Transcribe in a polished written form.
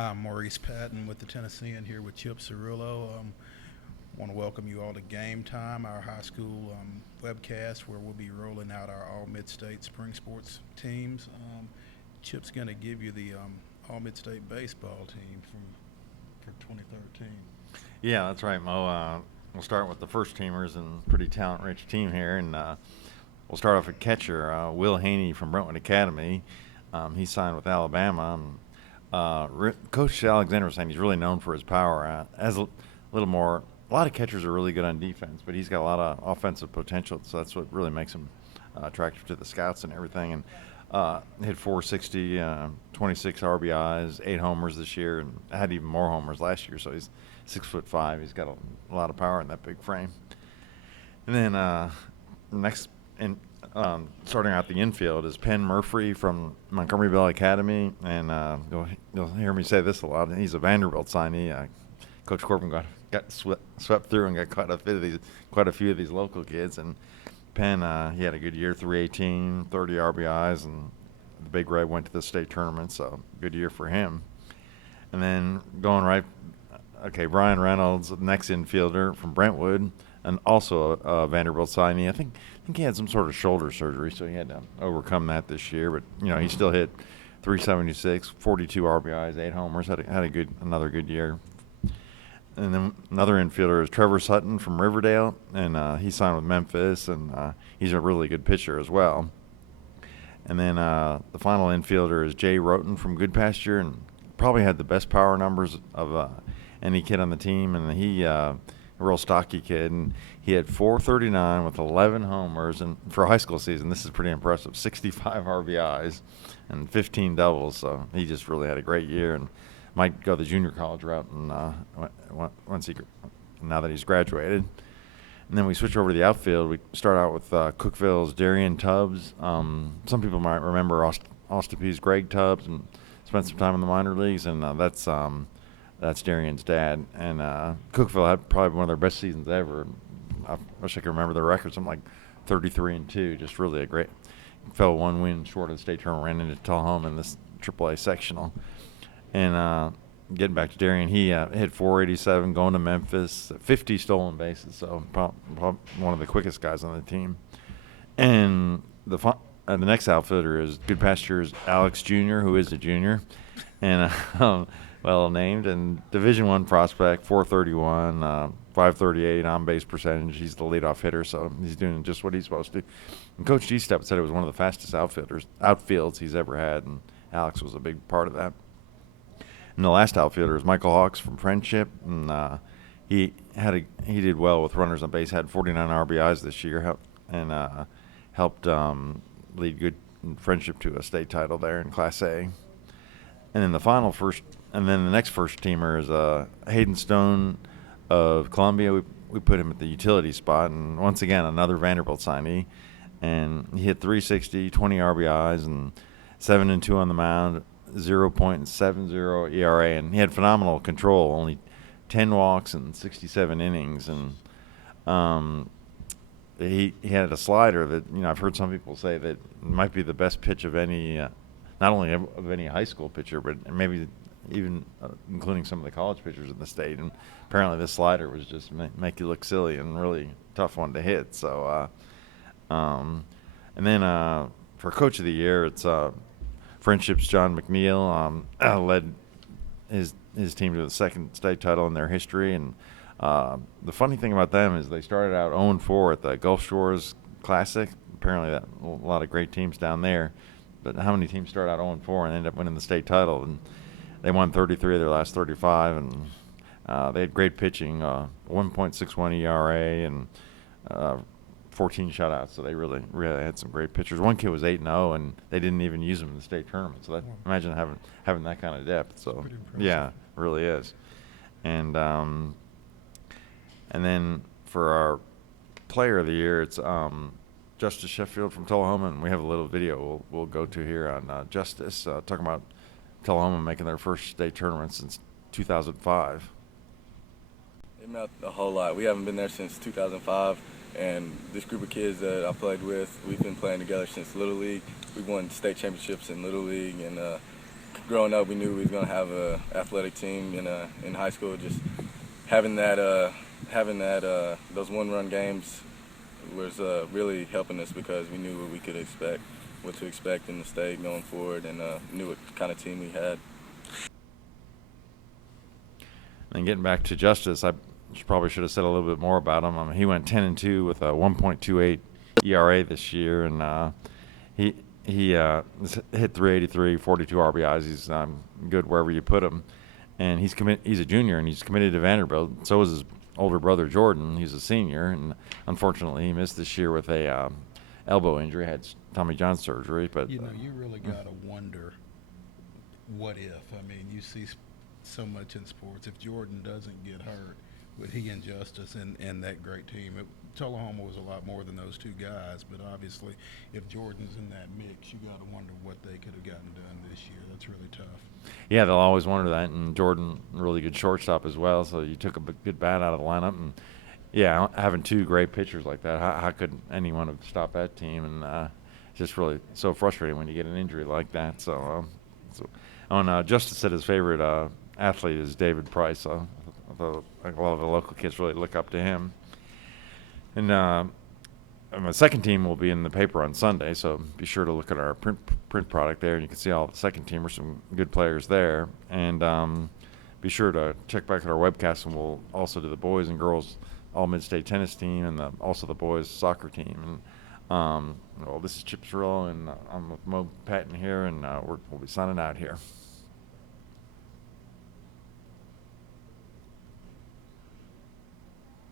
Hi, I'm Maurice Patton with the Tennessean here with Chip Cirillo. Want to welcome you all to Game Time, our high school webcast where we'll be rolling out our All-Midstate spring sports teams. Chip's going to give you the All-Midstate Baseball team for 2013. Yeah, that's right, Mo. We'll start with the first teamers and pretty talent-rich team here, and we'll start off at catcher Will Haney from Brentwood Academy. He signed with Alabama. Coach Alexander was saying he's really known for his power. A lot of catchers are really good on defense, but he's got a lot of offensive potential, so that's what really makes him attractive to the scouts and everything. And hit 460, 26 RBIs, 8 homers this year, and had even more homers last year. So he's 6'5". He's got a lot of power in that big frame. And then next, starting out the infield is Penn Murphy from Montgomery Bell Academy, and you'll hear me say this a lot. He's a Vanderbilt signee. Coach Corbin got swept through and got quite a few of these local kids. And Penn, he had a good year, 318, 30 RBIs, and the Big Red went to the state tournament, so good year for him. And then Brian Reynolds, the next infielder from Brentwood, and also a Vanderbilt signee. I think he had some sort of shoulder surgery, so he had to overcome that this year. But he still hit 376, 42 RBIs, 8 homers. Had another good year. And then another infielder is Trevor Sutton from Riverdale, and he signed with Memphis, and he's a really good pitcher as well. And then the final infielder is Jay Roten from Goodpasture, and probably had the best power numbers of any kid on the team, and he a real stocky kid, and he had 439 with 11 homers, and for a high school season, this is pretty impressive. 65 RBIs and 15 doubles, so he just really had a great year, and might go the junior college route, and now that he's graduated. And then we switch over to the outfield. We start out with Cookville's Darian Tubbs. Some people might remember Ostape's Greg Tubbs, and spent some time in the minor leagues, and that's Darian's dad. And Cookville had probably one of their best seasons ever. I wish I could remember the record. Something like 33-2. Just really a great. Fell one win short of the state tournament. Ran into Tullahoma in this AAA sectional. And getting back to Darian, he hit 487 going to Memphis, 50 stolen bases, so probably one of the quickest guys on the team. And the next outfielder is Goodpasture's Alex Jr., who is a junior, and well named, and Division I prospect, 431, 538 on base percentage. He's the leadoff hitter, so he's doing just what he's supposed to. And Coach G-Step said it was one of the fastest outfields he's ever had, and Alex was a big part of that. And the last outfielder is Michael Hawks from Friendship, and he did well with runners on base. Had 49 RBIs this year, and helped lead Good Friendship to a state title there in Class A. And then the next first teamer is Hayden Stone of Columbia. We put him at the utility spot, and once again another Vanderbilt signee, and he hit 360, 20 RBIs, and 7-2 on the mound. 0.70 ERA, and he had phenomenal control, only 10 walks and 67 innings, and he had a slider that I've heard some people say that might be the best pitch of any, not only of any high school pitcher, but maybe even including some of the college pitchers in the state. And apparently this slider was just make you look silly and really tough one to hit. So, and then for Coach of the Year, it's Friendship's John McNeil. Led his team to the second state title in their history, and the funny thing about them is they started out 0-4 at the Gulf Shores Classic. Apparently, a lot of great teams down there, but how many teams start out 0-4 and end up winning the state title? And they won 33 of their last 35, and they had great pitching, 1.61 ERA, and 14 shutouts, so they really had some great pitchers. One kid was 8-0, and they didn't even use him in the state tournament. So imagine having that kind of depth. So yeah, really is. And then for our player of the year, it's Justice Sheffield from Tullahoma, and we have a little video we'll go to here on Justice talking about Tullahoma making their first state tournament since 2005. It meant a whole lot. We haven't been there since 2005. And this group of kids that I played with, we've been playing together since Little League. We've won state championships in Little League, and growing up, we knew we was gonna have a athletic team in high school. Just having those one-run games was really helping us because we knew what to expect in the state going forward, and knew what kind of team we had. And getting back to Justice, I probably should have said a little bit more about him. He went 10-2 with a 1.28 ERA this year, and he hit 383, 42 RBIs. He's good wherever you put him, and he's a junior, and he's committed to Vanderbilt. So is his older brother Jordan. He's a senior, and unfortunately he missed this year with a elbow injury, had Tommy John surgery. But you really gotta wonder what if. I mean, you see so much in sports. If Jordan doesn't get hurt, with he and Justice and that great team, Tullahoma was a lot more than those two guys. But obviously, if Jordan's in that mix, you got to wonder what they could have gotten done this year. That's really tough. Yeah, they'll always wonder that. And Jordan, really good shortstop as well. So you took a good bat out of the lineup, and yeah, having two great pitchers like that, how could anyone have stopped that team? And it's just really so frustrating when you get an injury like that. So Justice said his favorite athlete is David Price. So a lot of the local kids really look up to him. And my second team will be in the paper on Sunday, so be sure to look at our print product there, and you can see all the second teamers, some good players there. And be sure to check back at our webcast, and we'll also do the boys and girls All-Midstate tennis team and also the boys soccer team. And this is Chip Cirillo, and I'm with Patton here, and we'll be signing out here.